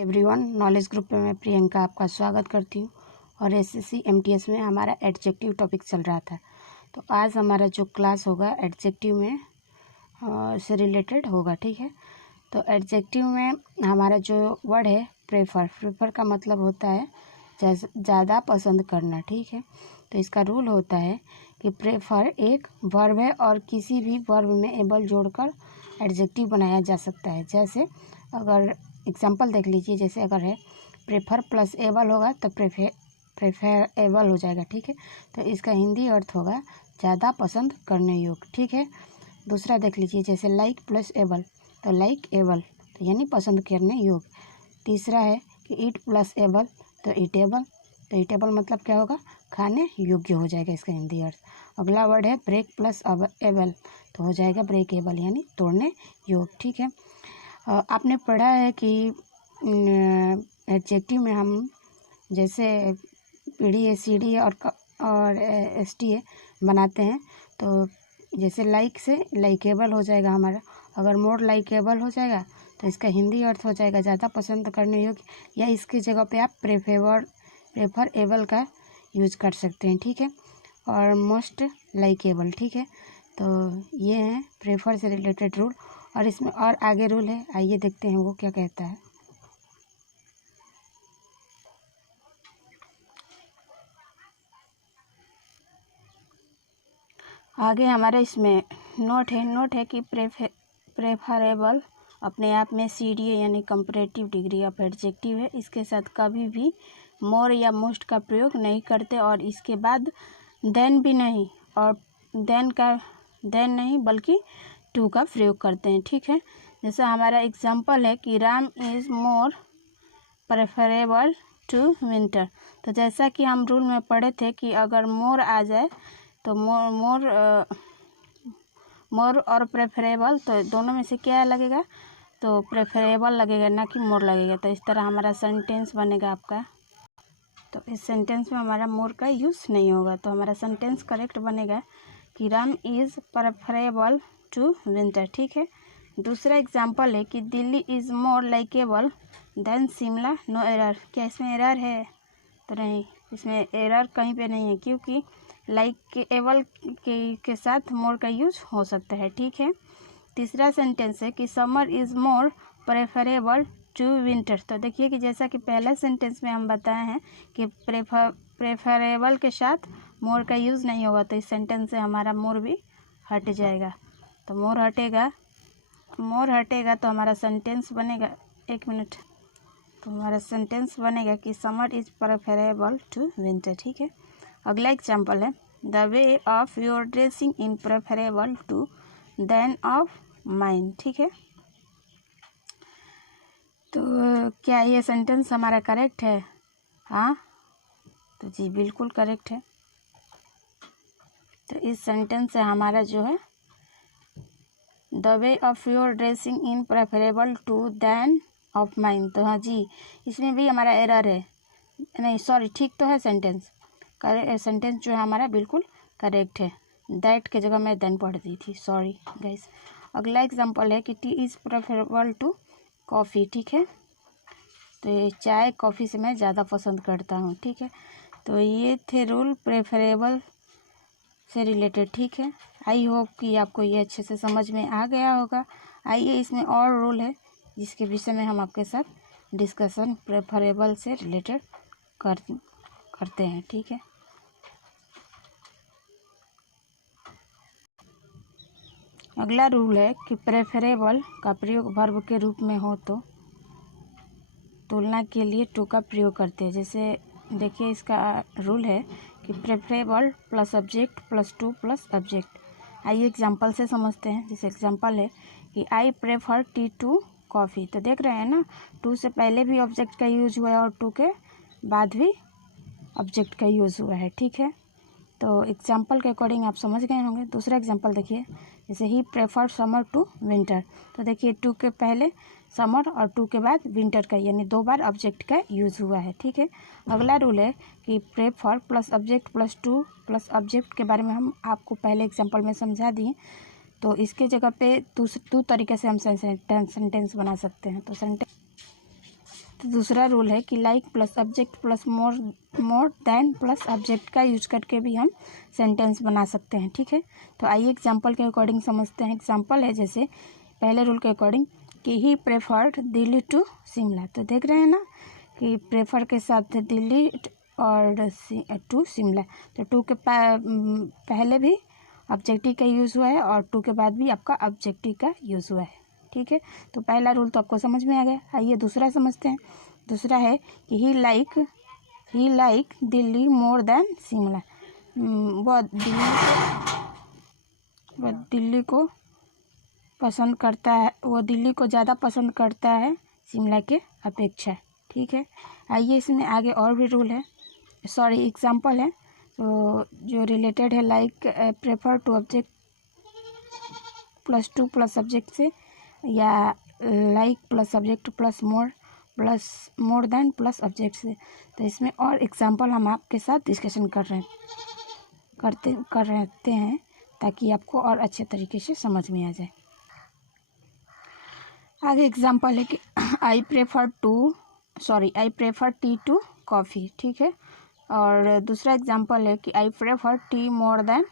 Everyone, knowledge group में मैं प्रियंका आपका स्वागत करती हूँ। और एसएससी एमटीएस में हमारा एडजेक्टिव टॉपिक चल रहा था। तो आज हमारा जो क्लास होगा एडजेक्टिव में से रिलेटेड होगा, ठीक है। तो एडजेक्टिव में हमारा जो वर्ड है प्रेफर का मतलब होता है ज़्यादा पसंद करना, ठीक है। तो इसका रूल होता है कि प्रेफर एक वर्ब है और किसी भी वर्ब में एबल जोड़कर एडजेक्टिव बनाया जा सकता है। जैसे अगर एग्जांपल देख लीजिए, जैसे अगर है प्रेफर प्लस एबल होगा तो प्रेफरेबल हो जाएगा, ठीक है। तो इसका हिंदी अर्थ होगा ज़्यादा पसंद करने योग्य, ठीक है। दूसरा देख लीजिए, जैसे लाइक प्लस एबल तो लाइक एबल तो यानी पसंद करने योग्य। तीसरा है कि ईट प्लस एबल तो ईटेबल तो ईटेबल मतलब क्या होगा, खाने योग्य हो जाएगा इसका हिंदी अर्थ। अगला वर्ड है ब्रेक प्लस एबल तो हो जाएगा ब्रेकेबल यानी तोड़ने योग्य, ठीक है। आपने पढ़ा है कि एडजेक्टिव में हम जैसे पीढ़ी सीढ़ी और एसटीए बनाते हैं। तो जैसे लाइक से लाइकेबल हो जाएगा हमारा। अगर मोर लाइकेबल हो जाएगा तो इसका हिंदी अर्थ हो जाएगा ज़्यादा पसंद करने योग्य, या इसकी जगह पे आप प्रेफरेबल का यूज कर सकते हैं, ठीक है। और मोस्ट लाइकेबल, ठीक है। तो ये है प्रेफर से रिलेटेड रूल। और इसमें और आगे रूल है, आइए देखते हैं वो क्या कहता है। आगे हमारा इसमें नोट है कि प्रेफरेबल अपने आप में सीडीए यानी कंपैरेटिव डिग्री ऑफ एडजेक्टिव है। इसके साथ कभी भी मोर या मोस्ट का प्रयोग नहीं करते और इसके बाद देन भी नहीं और देन नहीं बल्कि टू का प्रयोग करते हैं, ठीक है। जैसे हमारा एग्जाम्पल है कि Ram is more preferable to winter. तो जैसा कि हम रूल में पढ़े थे कि अगर मोर आ जाए तो मोर और प्रेफरेबल तो दोनों में से क्या लगेगा, तो प्रेफरेबल लगेगा ना कि मोर लगेगा। तो इस तरह हमारा सेंटेंस बनेगा आपका। तो इस सेंटेंस में हमारा मोर का यूज़ नहीं होगा। तो हमारा सेंटेंस करेक्ट बनेगा कि Ram is preferable to winter, ठीक है। दूसरा एग्जाम्पल है कि Delhi is more likable than Shimla, no error. क्या इसमें एरर है? तो नहीं, इसमें एरर कहीं पे नहीं है, क्योंकि लाइकेबल के साथ मोर का यूज हो सकता है, ठीक है। तीसरा सेंटेंस है कि summer is more preferable to winter. तो देखिए कि जैसा कि पहला सेंटेंस में हम बताए हैं कि प्रेफरेबल के साथ मोर का यूज़ नहीं होगा, तो इस सेंटेंस से हमारा मोर भी हट जाएगा। तो मोर हटेगा तो हमारा सेंटेंस बनेगा, एक मिनट, तो हमारा सेंटेंस बनेगा कि summer is preferable to winter, ठीक है। अगला एग्जाम्पल है the way of your dressing in preferable to then of mine, ठीक है। तो क्या ये सेंटेंस हमारा करेक्ट है? हाँ, तो जी बिल्कुल करेक्ट है। तो इस सेंटेंस से हमारा जो है the way of your dressing in preferable to then of mine, तो हाँ जी, इसमें भी हमारा एरर है, नहीं सॉरी, ठीक तो है सेंटेंस। सेंटेंस जो है हमारा बिल्कुल करेक्ट है। दैट के जगह मैं देन पढ़ दी थी, सॉरी गाइस। अगला एग्जांपल है कि tea is preferable to coffee, ठीक है। तो ये चाय कॉफ़ी से मैं ज़्यादा पसंद करता हूँ, ठीक है। तो ये थे रूल प्रेफरेबल से रिलेटेड, ठीक है। आई होप कि आपको ये अच्छे से समझ में आ गया होगा। आइए इसमें और रूल है जिसके विषय में हम आपके साथ डिस्कशन प्रेफरेबल से रिलेटेड करते हैं, ठीक है। अगला रूल है कि प्रेफरेबल का प्रयोग वर्ब के रूप में हो तो तुलना के लिए टू का प्रयोग करते हैं। जैसे देखिए इसका रूल है कि preferable plus object plus to plus object. आइए एग्जांपल से समझते हैं। जैसे एग्जांपल है कि I prefer tea to coffee. तो देख रहे हैं ना, टू से पहले भी ऑब्जेक्ट का यूज हुआ है और टू के बाद भी ऑब्जेक्ट का यूज़ हुआ है, ठीक है। तो एग्जांपल के अकॉर्डिंग आप समझ गए होंगे। दूसरा एग्जांपल देखिए, जैसे ही प्रेफर समर टू विंटर। तो देखिए टू के पहले समर और टू के बाद विंटर का, यानी दो बार ऑब्जेक्ट का यूज़ हुआ है, ठीक है। अगला रूल है कि prefer plus object plus to plus object के बारे में हम आपको पहले एग्जांपल में समझा दिए। तो इसके जगह पे दो तरीके से हम सेंटेंस बना सकते हैं। तो तो दूसरा रूल है कि like plus object plus more than plus object का यूज करके भी हम सेंटेंस बना सकते हैं। ठीक है, तो आइए एग्जांपल के अकॉर्डिंग समझते हैं। एग्जांपल है जैसे पहले रूल के अकॉर्डिंग कि ही प्रेफर्ड दिल्ली टू शिमला। तो देख रहे हैं ना कि प्रेफर के साथ दिल्ली और टू शिमला। तो टू के पहले भी ऑब्जेक्टिव का यूज़ हुआ है और टू के बाद भी आपका ऑब्जेक्टिव का यूज़ हुआ है। ठीक है, तो पहला रूल तो आपको समझ में आ गया। आइए दूसरा समझते हैं। दूसरा है कि he like Delhi more than Shimla. वह दिल्ली को पसंद करता है, वो दिल्ली को ज़्यादा पसंद करता है शिमला के अपेक्षा। ठीक है, आइए इसमें आगे और भी रूल है, सॉरी एग्जांपल है तो जो रिलेटेड है like prefer to object plus to plus subject से, या like plus subject plus more than plus object से। तो इसमें और एग्जांपल हम आपके साथ डिस्कशन करते हैं ताकि आपको और अच्छे तरीके से समझ में आ जाए। आगे एग्जांपल है कि I prefer tea to coffee. ठीक है, और दूसरा एग्जांपल है कि I prefer tea more than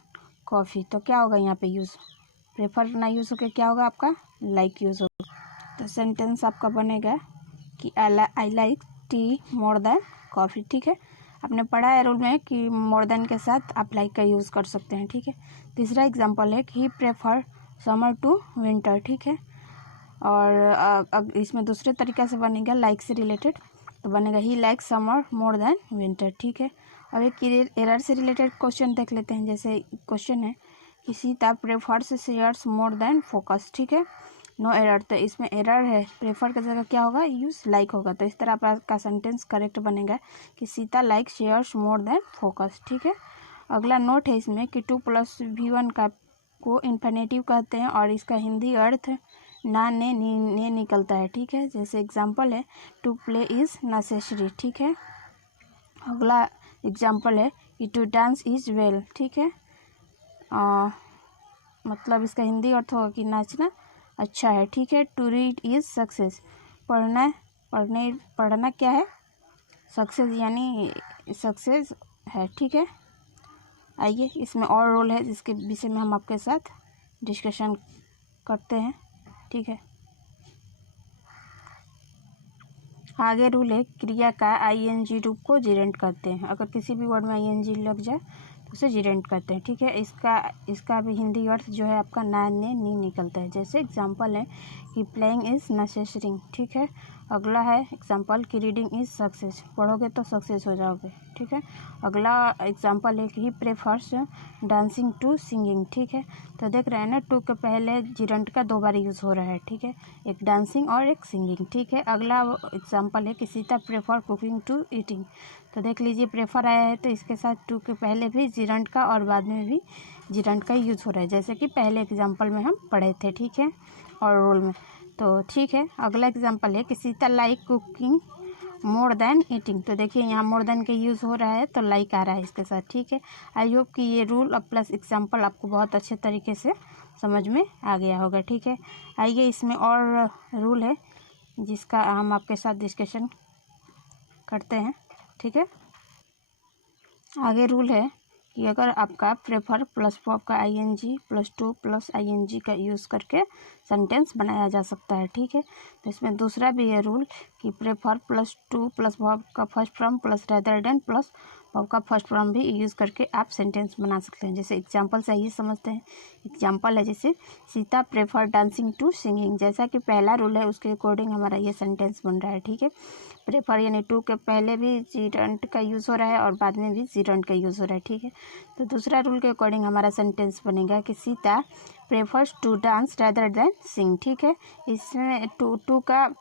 coffee. तो क्या होगा यहाँ पे यूज़, प्रेफर ना यूज़ होकर क्या होगा आपका लाइक यूज़ होगा। तो सेंटेंस आपका बनेगा कि I like T more than coffee. ठीक है, आपने पढ़ा है रूल में कि मोर देन के साथ आप लाइक का यूज़ कर सकते हैं। ठीक है, तीसरा एग्जांपल है कि he prefer summer to winter. ठीक है, और इसमें दूसरे तरीके से बनेगा लाइक से रिलेटेड, तो बनेगा he like summer more than winter. ठीक है, अब एक एरर से रिलेटेड क्वेश्चन देख लेते हैं। जैसे क्वेश्चन है कि Sita prefers shares more than focus. ठीक है, नो एरर, तो इसमें एरर है, प्रेफर की जगह क्या होगा यूज लाइक होगा। तो इस तरह आपका सेंटेंस करेक्ट बनेगा कि Sita like shares more than focus. ठीक है, अगला नोट है इसमें कि 2+V1 का को इन्फिनेटिव कहते हैं और इसका हिंदी अर्थ ना ने निकलता है। ठीक है, जैसे एग्जांपल है टू प्ले इज़ नेसेसरी। ठीक है, अगला एग्जांपल है कि टू डांस इज़ वेल। ठीक है, मतलब इसका हिंदी अर्थ होगा कि नाचना अच्छा है। ठीक है, टू रीड इज़ सक्सेस, पढ़ना क्या है सक्सेस, यानी सक्सेस है। ठीक है, आइए इसमें और रोल है जिसके विषय में हम आपके साथ डिस्कशन करते हैं। ठीक है, आगे रूल है क्रिया का आईएनजी रूप को जिरेंट करते हैं। अगर किसी भी वर्ड में आईएनजी लग जाए तो उसे जिरेंट करते हैं। ठीक है, इसका भी हिंदी अर्थ जो है आपका ना ने नी निकलता है। जैसे एग्जांपल है कि प्लेइंग इज़ नेसेसरी। ठीक है, अगला है एग्जांपल कि रीडिंग इज़ सक्सेस, पढ़ोगे तो सक्सेस हो जाओगे। ठीक है, अगला एग्जांपल है कि he prefers dancing to singing. ठीक है, तो देख रहे हैं ना टू के पहले जिरेंट का 2 बार यूज़ हो रहा है। ठीक है, एक डांसिंग और एक सिंगिंग। ठीक है, अगला एग्जांपल है कि Sita prefer cooking to eating. तो देख लीजिए प्रेफर आया है तो इसके साथ टू के पहले भी जिरेंट का और बाद में भी जिरेंट का यूज़ हो रहा है, जैसे कि पहले एग्जांपल में हम पढ़े थे। ठीक है, और रोल में तो ठीक है, अगला एग्जांपल है कि Sita like cooking more than eating. तो देखिए यहाँ मोर देन के यूज़ हो रहा है तो लाइक आ रहा है इसके साथ। ठीक है, आई होप कि ये रूल और प्लस एग्जांपल आपको बहुत अच्छे तरीके से समझ में आ गया होगा। ठीक है, आइए इसमें और रूल है जिसका हम आपके साथ डिस्कशन करते हैं। ठीक है, आगे रूल है कि अगर आपका प्रेफर प्लस वर्ब का ING plus to plus ING का यूज़ करके सेंटेंस बनाया जा सकता है। ठीक है, तो इसमें दूसरा भी है रूल कि prefer plus to plus verb का first form plus rather than plus verb का फर्स्ट फॉर्म भी यूज़ करके आप सेंटेंस बना सकते हैं। जैसे एग्जांपल से ये समझते हैं। एग्जांपल है जैसे Sita prefer dancing to singing. जैसा कि पहला रूल है उसके अकॉर्डिंग हमारा ये सेंटेंस बन रहा है। ठीक है, प्रेफर यानी टू के पहले भी जिरेंट का यूज़ हो रहा है और बाद में भी जिरेंट का यूज़ हो रहा है। ठीक है, तो दूसरा रूल के अकॉर्डिंग हमारा सेंटेंस बनेगा कि Sita prefers to dance rather than sing. ठीक है, इसमें टू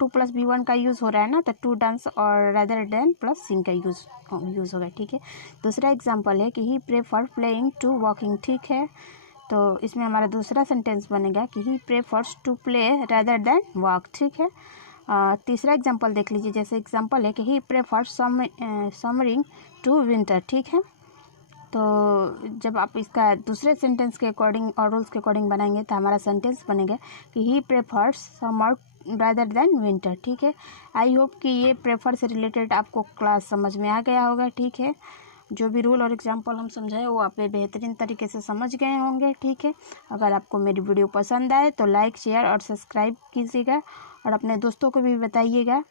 प्लस V1 का यूज़ हो रहा है ना, तो टू डांस और रेदर देन प्लस सिंग का यूज़ होगा। ठीक है, दूसरा एग्जांपल है कि he prefer playing to walking. ठीक है, तो इसमें हमारा दूसरा सेंटेंस बनेगा कि he prefers to play rather than walk. ठीक है, तीसरा एग्जांपल देख लीजिए। जैसे एग्जांपल है कि ही प्रेफर्स समरिंग टू विंटर। ठीक है, तो जब आप इसका दूसरे सेंटेंस के अकॉर्डिंग और रूल्स के अकॉर्डिंग बनाएंगे तो हमारा सेंटेंस बनेगा कि he prefers summer rather than winter. ठीक है, आई होप कि ये प्रेफर से रिलेटेड आपको क्लास समझ में आ गया होगा। ठीक है, जो भी रूल और एग्जाम्पल हम समझाए वो आप बेहतरीन तरीके से समझ गए होंगे। ठीक है, अगर आपको मेरी वीडियो पसंद आए तो लाइक, शेयर और सब्सक्राइब कीजिएगा और अपने दोस्तों को भी बताइएगा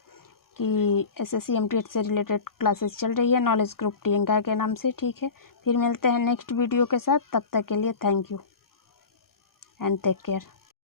कि SSC MTH से रिलेटेड क्लासेस चल रही है नॉलेज ग्रुप प्रियंका के नाम से। ठीक है, फिर मिलते हैं नेक्स्ट वीडियो के साथ, तब तक के लिए thank you and take care.